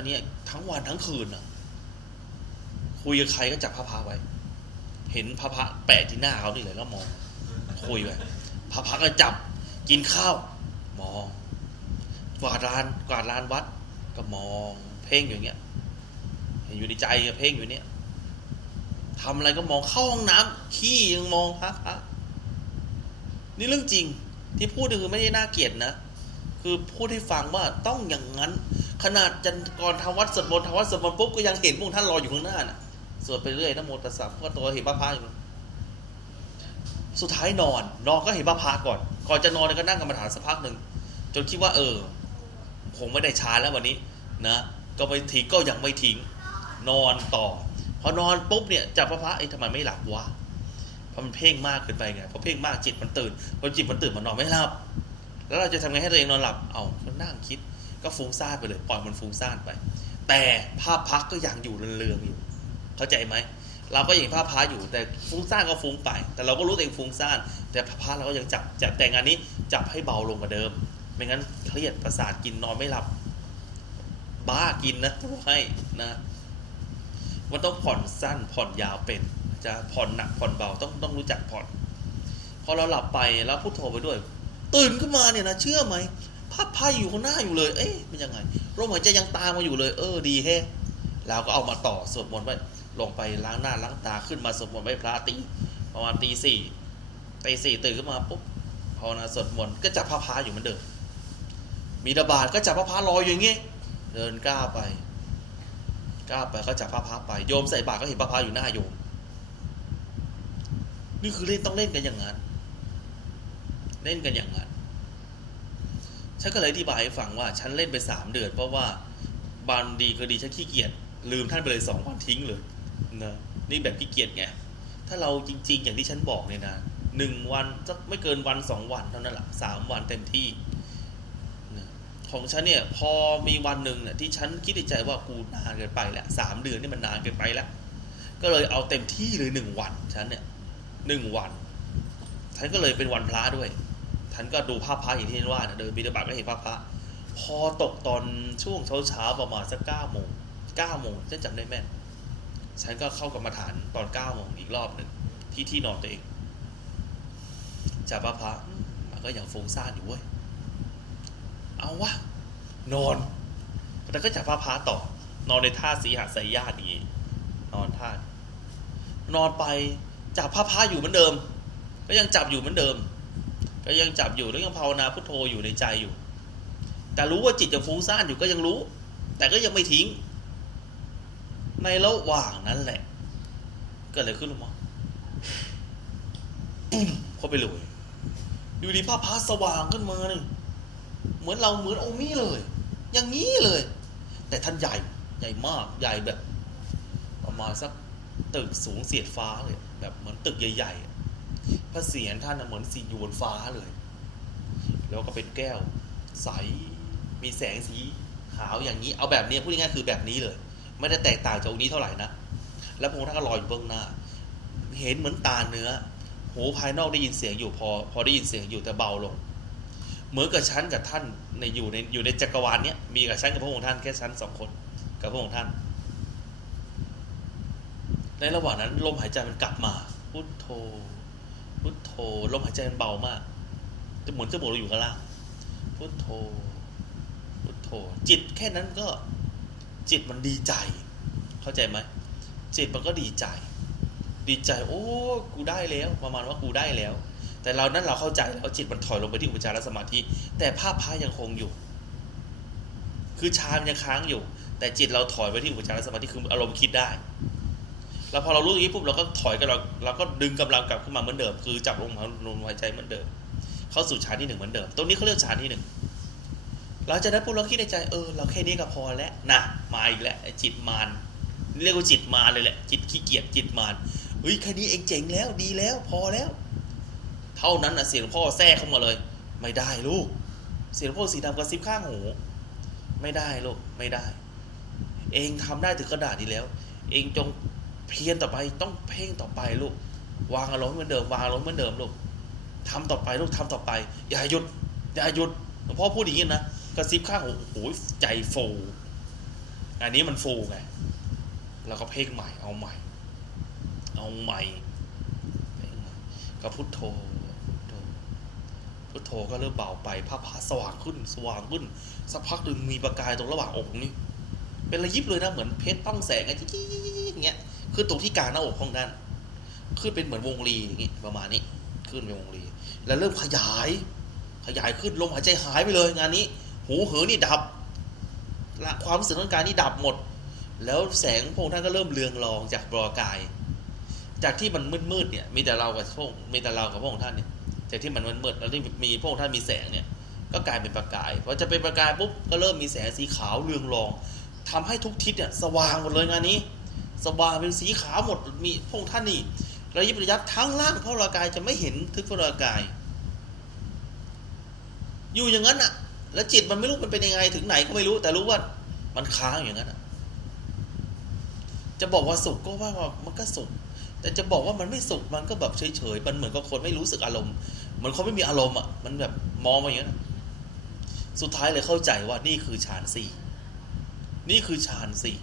อันนี้ทั้งวันทั้งคืนอะ คุยกับใครก็จับพระพาไว้ เห็นพระพาแปะที่หน้าเขานี่เลยแล้วมอง คุยไปพระพาก็จับ กินข้าว มองกวาดลานกวาดลานวัด ก็มอง เพ่งอยู่างเงี้ย เห็นอยู่ในใจก็เพ่งอยู่เนี่ยทำอะไรก็มองเข้าห้องน้ำขี้ยังมองพระพระนี่เรื่องจริงที่พูดคือไม่ได้น่าเกลียดนะ คือพูดให้ฟังว่าต้องอย่างนั้น ขนาดจันก่อนทำวัดสวดมนต์ทำวัดสวดมนต์ปุ๊บก็ยังเห็นพวกท่านรออยู่ข้างหน้าน่ะสวดไปเรื่อยนะโมตัสสะพระตัวเห็นพระพาอยู่สุดท้ายนอน นอนก็เห็นพระพาก่อน ก่อนจะนอนก็นั่งกรรมฐานสักพักหนึ่งจนคิดว่า เออคงไม่ได้ชาแล้ววันนี้นะก็ไม่ทิ้งก็ยังไม่ทิ้งนอนต่อ พอนอนปุ๊บเนี่ยจับพระพาเอ้ทำไมไม่หลับวะเพราะมันเพ่งมากเกินไปไงพอเพ่งมากจิตมันตื่นพอจิตมันตื่นมันนอนไม่หลับ แล้วเราจะทำไงให้ตัวเองนอนหลับเอาก็นั่งคิด ก็ฟุ้งซ่านไปเลยปล่อยมันฟุ้งซ่านไป แต่ภาพพักก็ยังอยู่เรืองๆอยู่ เข้าใจไหมเราก็ยังภาพพระอยู่แต่ฟุ้งซ่านก็ฟุ้งไป แต่เราก็รู้ตัวเองฟุ้งซ่าน แต่พระเราก็ยังจับจับแต่งานนี้จับให้เบาลงกว่าเดิม ไม่งั้นเครียดประสาทกินนอนไม่หลับ บ้ากินนะให้นะมันต้องผ่อนสั้นผ่อนยาวเป็น จะผ่อนหนักผ่อนเบาต้องต้องรู้จักผ่อนพอเราหลับไปแล้วพุทโธไปด้วย ตื่นขึ้นมาเนี่ยนะเชื่อไหม ภาพพายอยู่ข้างหน้าอยู่เลย เอ๊ะเป็นยังไงลมหายใจยังตามมาอยู่เลย เออดีแฮะเราก็เอามาต่อสวดมนต์ไว้ลงไปล้างหน้าล้างตาขึ้นมาสวดมนต์ไว้พระตีประมาณตีสี่ตีสี่ตื่นขึ้นมาปุ๊บภาวนาสวดมนต์ก็จับพระพาอยู่เหมือนเดิมมีระบาดก็จับพระพารอยอย่างงี้เดินก้าวไปก้าวไปก็จับพระพาไป โยมใส่บาตรก็เห็นพระพาอยู่หน้าโยม นี่คือเล่นต้องเล่นกันอย่างนั้น เล่นกันอย่างนั้น ฉันก็เลยอธิบายให้ฟังว่าฉันเล่นไปสามเดือน เพราะว่าบานดีคือดีฉันขี้เกียจลืมท่านไปเลยสองวันทิ้งเลยนะนี่แบบขี้เกียจไงถ้าเราจริง ๆ อย่างที่ฉันบอกเนี่ยนะหนึ่งวันสักไม่เกินวันสองวันเท่านั้นแหละสามวันเต็มที่นะของฉันเนี่ยพอมีวันหนึ่งเนี่ยที่ฉันคิดในใจว่ากูนานเกินไปแล้วสามเดือนนี่มันนานเกินไปแล้ว ก็เลยเอาเต็มที่เลยหนึ่งวันฉันเนี่ยหนึ่งวัน ฉันก็เลยเป็นวันพระด้วย ฉันก็ดูภาพพระอย่างที่ฉันว่านะเดินบิณฑบาตก็เห็นภาพพระพอตกตอนช่วงเช้าๆประมาณสักเก้าโมงเก้าโมงฉันจำได้แม่นฉันก็เข้ากรรมฐานตอนเก้าโมงอีกรอบหนึ่งที่ที่นอนตัวเองจากพระพระมันก็ยังฟุ้งซ่านอยู่เว้ยเอาวะนอนแต่ก็จับพระพระต่อนอนในท่าสีหาสายญาติอย่างนี้นอนท่านอนไปจับพระพระอยู่เหมือนเดิม ก็ยังจับอยู่เหมือนเดิม ก็ยังจับอยู่แล้วยังภาวนาพุทโธอยู่ในใจอยู่ แต่รู้ว่าจิตยังฟุ้งซ่านอยู่ก็ยังรู้ แต่ก็ยังไม่ทิ้ง ในระหว่างนั้นแหละเกิดอะไรขึ้นรู้มั้ยปุ้มเข้าไปเลยอยู่ดีภาพพระสว่างขึ้นมาหนึ่งเหมือนเราเหมือนองค์นี้เลย อย่างนี้เลย แต่ท่านใหญ่ใหญ่มากใหญ่แบบ ประมาณสักตึกสูงเสียดฟ้าเลยแบบเหมือนตึกใหญ่ๆ พระเศียรท่านเหมือนสีอยู่บนฟ้าเลย แล้วก็เป็นแก้ว ใส มีแสงสีขาวอย่างนี้ เอาแบบนี้พูดง่ายๆคือแบบนี้เลย ไม่ได้แตกต่างจากองค์นี้เท่าไหร่นะ แล้วพระองค์ท่านก็ลอยอยู่เบื้องหน้า เห็นเหมือนตาเนื้อ หูภายนอกได้ยินเสียงอยู่พอ พอได้ยินเสียงอยู่แต่เบาลง เหมือนกับฉันกับท่านในอยู่ในอยู่ในจักรวาลเนี้ยมีกับฉันกับพระองค์ท่านแค่ฉันสองคน กับพระองค์ท่าน ในระหว่างนั้นลมหายใจมันกลับมาพุทโธ พุทโธลมหายใจมันเบามากจะหมุนจมูกเราอยู่ข้างล่างพุทโธพุทโธจิตแค่นั้นก็จิตมันดีใจ เข้าใจไหมจิตมันก็ดีใจ ดีใจ โอ้กูได้แล้ว ประมาณว่ากูได้แล้ว แต่เรานั้นเราเข้าใจแล้วจิตมันถอยลงไปที่อุปจารสมาธิ แต่ภาพพระยังคงอยู่ คือฌานยังค้างอยู่ แต่จิตเราถอยไปที่อุปจารสมาธิคืออารมณ์คิดได้ แล้วพอเรารู้อย่างนี้ปุ๊บเราก็ถอยกันเราเราก็ดึงกำลังกลับขึ้นมาเหมือนเดิม คือจับลงมาลมหายใจเหมือนเดิม เข้าสู่ฌานที่หนึ่งเหมือนเดิม ตรงนี้เขาเรียกฌานที่หนึ่งหลังจากนั้นปุ๊บเราคิดในใจเออเราแค่นี้ก็พอแล้วนะมาอีกแล้วจิตมารเรียกว่าจิตมารเลยแหละ จิตขี้เกียจจิตมารเฮ้ยแค่นี้เองเจ๋งแล้วดีแล้วพอแล้ว เท่านั้นนะเสียงพ่อแทรกเข้ามาเลย ไม่ได้ลูก เสียงพ่อสีดำกระซิบข้างหูไม่ได้ลูกไม่ได้ เองทำได้ถึงกระดาษดีแล้ว เองจง เพียรต่อไปต้องเพ่งต่อไปลูก วางอารมณ์เหมือนเดิมวางอารมณ์เหมือนเดิมลูกทำต่อไปลูกทำต่อไป อย่าหยุด อย่าหยุดหลวงพ่อพูดอย่างนี้นะกระซิบข้างหูโอ้โหใจฟูอันนี้มันฟูไงเราก็เพ่งใหม่เอาใหม่ เอาใหม่เพ่งใหม่ก็พุทโธพุทโธพุทโธก็เริ่มเบาไปผ้าผาสว่างขึ้นสว่างขึ้นสักพักหนึ่งมีประกายตรงระหว่างอกนี่เป็นระยิบเลยนะเหมือนเพชรต้องแสงไงจิ๊ดอย่างเงี้ย คือตรงที่กลางหน้าอกของด้าน ขึ้นเป็นเหมือนวงรีอย่างงี้ประมาณนี้ ขึ้นเป็นวงรี แล้วเริ่มขยาย ขยายขึ้นลมหายใจหายไปเลยงานนี้ หูเหอนี่ดับละความรู้สึกทางกายนี่ดับหมด แล้วแสงพระองค์ท่านก็เริ่มเลืองรองจากบรอกาย จากที่มันมืดๆเนี่ย มีแต่เรากับพระองค์มีแต่เรากับพระองค์ท่านเนี่ยจากที่มันมืดๆแล้วที่มีพระองค์ท่านมีแสงเนี่ยก็กลายเป็นประกายพอจะเป็นประกายปุ๊บก็เริ่มมีแสงสีขาวเรืองรองทำให้ทุกทิศเนี่ยสว่างหมดเลยงานนี้ สว่างเป็นสีขาวหมดมีพงท่านนี่ระยิบระยับทั้งล่างพระวรากายจะไม่เห็นทึกพระวรากาย อยู่อย่างนั้นอะแล้วจิตมันไม่รู้มันเป็นยังไงถึงไหนก็ไม่รู้ แต่รู้ว่ามันค้างอย่างนั้นอะจะบอกว่าสุขก็ว่ามันก็สุข แต่จะบอกว่ามันไม่สุขมันก็แบบเฉยๆมันเหมือนกับคนไม่รู้สึกอารมณ์เหมือนคนไม่มีอารมณ์อะมันแบบมองมาอย่างนั้นสุดท้ายเลยเข้าใจว่านี่คือฌานสี่นี่คือฌานสี่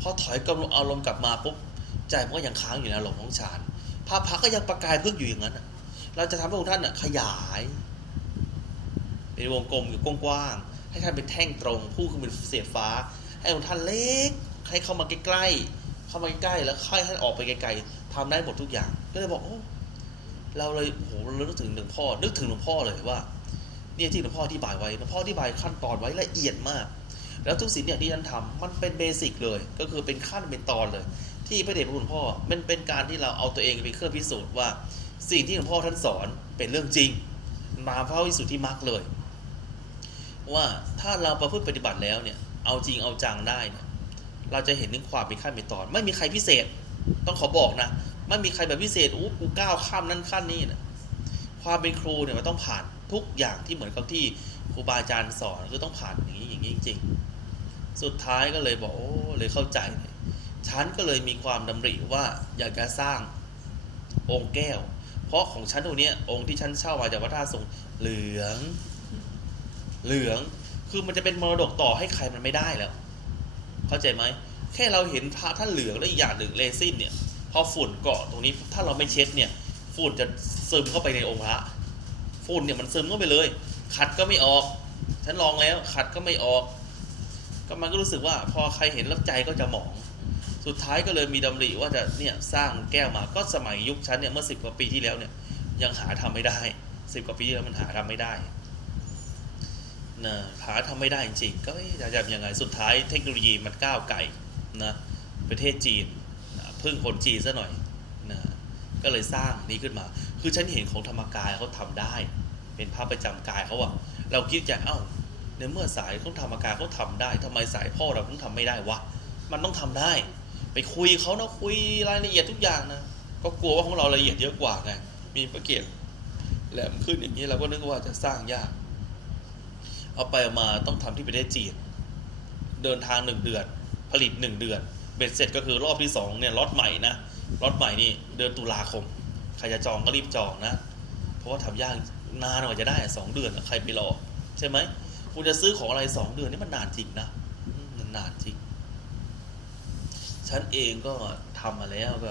พอถอยกำลังอารมณ์กลับมาปุ๊บใจมันก็ยังค้างอยู่ในอารมณ์ของฌานภาพพักก็ยังประกายเพิ่งอยู่อย่างนั้นเราจะทำให้องค์ท่านขยายเป็นวงกลมอยู่กว้างๆให้ท่านเป็นแท่งตรงผู้ขึ้นเป็นเศษฟ้า ให้องค์ท่านเล็กให้เข้ามาใกล้ๆเข้ามาใกล้ๆแล้วค่อยให้ออกไปไกลๆทำได้หมดทุกอย่าง ก็เลยบอกโอ้เราเลยโอ้โหเรานึกถึงหลวงพ่อนึกถึงหลวงพ่อเลยว่า เนี่ยที่หลวงพ่ออธิบายไว้หลวงพ่ออธิบายขั้นตอนไว้ละเอียดมาก แล้วทุกสิ่งเนี่ยที่ท่านทำมันเป็นเบสิกเลย ก็คือเป็นขั้นเป็นตอนเลย ที่พระเดชพระคุณพ่อมันเป็นการที่เราเอาตัวเองเป็นเครื่องพิสูจน์ว่า สิ่งที่หลวงพ่อท่านสอนเป็นเรื่องจริง มาพระวิสุทธิมรรคเลย ว่าถ้าเราประพฤติปฏิบัติแล้วเนี่ยเอาจริงเอาจังได้เนี่ยเราจะเห็นถึงความเป็นขั้นเป็นตอน ไม่มีใครพิเศษ ต้องขอบอกนะไม่มีใครแบบพิเศษอู้กูก้าวข้ามนั่นขั้นนี้นะความเป็นครูเนี่ยมันต้องผ่าน ทุกอย่างที่เหมือนกับที่ครูบาอาจารย์สอนคือต้องผ่านอย่างนี้อย่างนี้จริงๆ สุดท้ายก็เลยบอกโอ้เลยเข้าใจเลยฉันก็เลยมีความดำริว่าอยากจะสร้างองค์แก้ว เพราะของฉันตรงนี้องค์ที่ฉันเช่ามาจากวัดท่าทรงเหลือง เหลืองคือมันจะเป็นมรดกต่อให้ใครมันไม่ได้แล้ว เข้าใจไหมแค่เราเห็นพระท่านเหลืองแล้วอีกอย่างหนึ่งเรซินเนี่ยพอฝุ่นเกาะตรงนี้ถ้าเราไม่เช็ดเนี่ย ฝุ่นจะซึมเข้าไปในองค์พระ ฝุ่นเนี่ยมันซึมเข้าไปเลย ขัดก็ไม่ออก ฉันลองแล้วขัดก็ไม่ออก ก็มันก็รู้สึกว่าพอใครเห็นแล้วใจก็จะหมอง สุดท้ายก็เลยมีดำริว่าจะเนี่ยสร้างแก้วมาก็สมัยยุคฉันเนี่ยเมื่อสิบกว่าปีที่แล้วเนี่ยยังหาทำไม่ได้สิบกว่าปีที่แล้วมันหาทำไม่ได้นะหาทำไม่ได้จริงๆก็จะทำยังไงสุดท้ายเทคโนโลยีมันก้าวไกลนะประเทศจีนนะพึ่งคนจีนซะหน่อยนะก็เลยสร้างนี้ขึ้นมา คือฉันเห็นของธรรมกายเขาทำได้ เป็นภาพประจำกายเขาอะเราคิดจะเอ้าในเมื่อสายของธรรมกายเขาทำได้ทำไมสายพ่อเราถึงทำไม่ได้วะมันต้องทำได้ ไปคุยเขานะคุยรายละเอียดทุกอย่างนะก็กลัวว่าของเราละเอียดเยอะกว่าไงมีประเกียรแหลมขึ้นอย่างนี้เราก็นึกว่าจะสร้างยาก เอาไปมาต้องทำที่ประเทศจีนเดินทางหนึ่งเดือน ผลิตหนึ่งเดือนเบ็ดเสร็จก็คือรอบที่สองเนี่ยล็อตใหม่นะล็อตใหม่นี่เดือนตุลาคม ใครจะจองก็รีบจองนะ เพราะว่าทำยาก นานกว่าจะได้สองเดือนใครไปรอ ใช่ไหมคุณจะซื้อของอะไรสองเดือนนี่มันนานจริงนะมันนานจริง ฉันเองก็ทำมาแล้วก็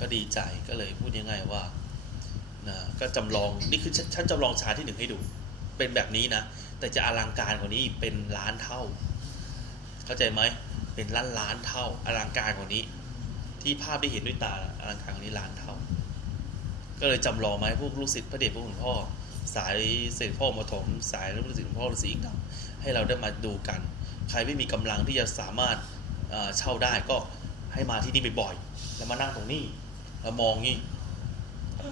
ก็ดีใจก็เลยพูดยังไงว่านะก็จำลองนี่คือฉ,ฉันจำลองชาที่หนึ่งให้ดู เป็นแบบนี้นะ แต่จะอลังการกว่านี้เป็นล้านเท่า เข้าใจไหมเป็นล้านล้านเท่า อลังการกว่านี้ ที่ภาพได้เห็นด้วยตาอลังการกว่านี้ล้านเท่า ก็เลยจำลองมาให้พวกลูกศิษย์พระเดชพระคุณพ่อ สายเสด็จพ่อมาถมสายลูกศิษย์หลวงพ่อฤาษีอิงดำให้เราได้มาดูกัน ใครไม่มีกำลังที่จะสามารถเช่าได้ก็ให้มาที่นี่บ่อยๆแล้วมานั่งตรงนี้แล้วมองงี้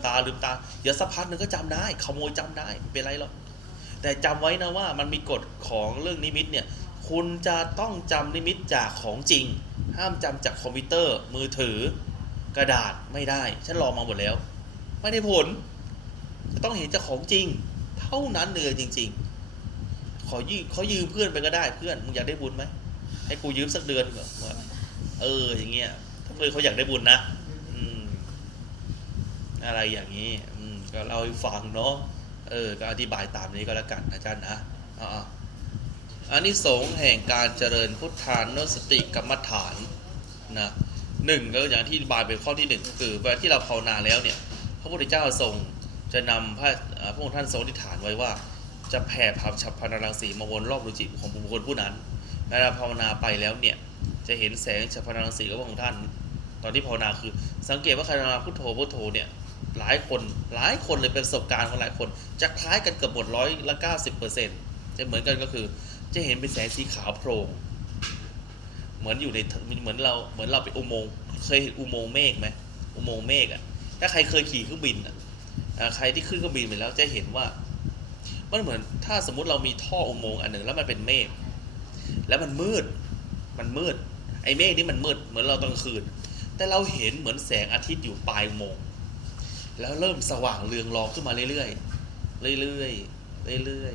ตาลืมตาเดี๋ยวสักพักหนึ่งก็จำได้ ขโมยจำได้ไม่เป็นไรหรอกแต่จำไว้นะว่ามันมีกฎของเรื่องนิมิตเนี่ยคุณจะต้องจำนิมิตจากของจริง ห้ามจำจากคอมพิวเตอร์มือถือกระดาษไม่ได้ ฉันลองมาหมดแล้ว ไม่ได้ผล จะต้องเห็นจากของจริง เท่านั้นเลยจริง ๆ ขอยืมเขายืมเพื่อนไปก็ได้เพื่อนมึงอยากได้บุญไหมให้กูยืมสักเดือนก่อเออ อย่างเงี้ยถ้าเพื่อนเขาอยากได้บุญนะอืม อะไรอย่างนี้ อืม ก็เล่าให้ฟังเนาะเออ ก็อธิบายตามนี้ก็แล้วกันนะอาจารย์นะอาเอาอานิสงส์แห่งการเจริญพุทธานุสติกรรมฐานนะหนึ่งก็อย่างที่บายเป็นข้อที่หนึ่งก็คือเวลาที่เราภาวนาแล้วเนี่ย พระพุทธเจ้าทรงจะนำพระเอ่อพระองค์ท่านทรงอธิษฐานไว้ว่า จะแผ่พามฉับพันรังสีมาวนรอบดวงจิตของบุคคลผู้นั้นเวลาภาวนาไปแล้วเนี่ยจะเห็นแสงฉับพันรังสีของพระองค์ท่าน ตอนที่ภาวนาคือ สังเกตว่าใครภาวนาพุทโธพุทโธเนี่ยหลายคนหลายคนเลยเป็นประสบการณ์ของหลายคนจะคล้ายกันเกือบหมดร้อยละเก้าสิบเปอร์เซ็นต์จะเหมือนกันก็คือ จะเห็นเป็นแสงสีขาวโพลงเหมือนอยู่ในเหมือนเราเหมือนเราไปอุโมงค์เคยเห็นอุโมงค์เมฆไหมอุโมงค์เมฆอะ ถ้าใครเคยขี่เครื่องบินอะใครที่ขึ้นเครื่องบินไปแล้วจะเห็นว่า มันเหมือนถ้าสมมุติเรามีท่ออุโมงค์อันหนึ่งแล้วมันเป็นเมฆแล้วมันมืด มันมืด ไอ้เมฆนี่มันมืดเหมือนเราตอนกลางคืน แต่เราเห็นเหมือนแสงอาทิตย์อยู่ปลายอุโมงค์แล้วเริ่มสว่างเรืองรองขึ้นมาเรื่อยๆเรื่อยๆเรื่อย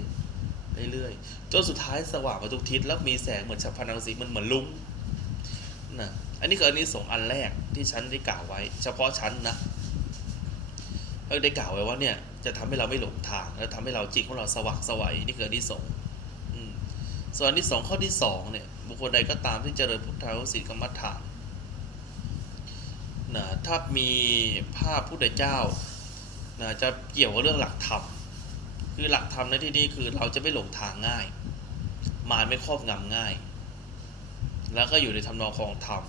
ๆเรื่อยๆจนสุดท้ายสว่างไปทุกทิศแล้วมีแสงเหมือนฉับพลันรังสีมันเหมือนลุ้งนะอันนี้คืออันนี้สงอันแรกที่ฉันได้กล่าวไว้ เฉพาะฉันนะ ก็ได้กล่าวไว้ว่าเนี่ยจะทำให้เราไม่หลงทาง แล้วทำให้เราจิตของเราสว่างสวัยนี่คืออันที่สองส่วนอันที่สองข้อที่สองเนี่ยบุคคลใดก็ตามที่เจริญพุทธานุสติกรรมฐานนะถ้ามีภาพพุทธเจ้านะจะเกี่ยวกับเรื่องหลักธรรมคือหลักธรรมในที่นี้คือเราจะไม่หลงทางง่าย มารไม่ครอบงำง่าย แล้วก็อยู่ในทำนองของธรรม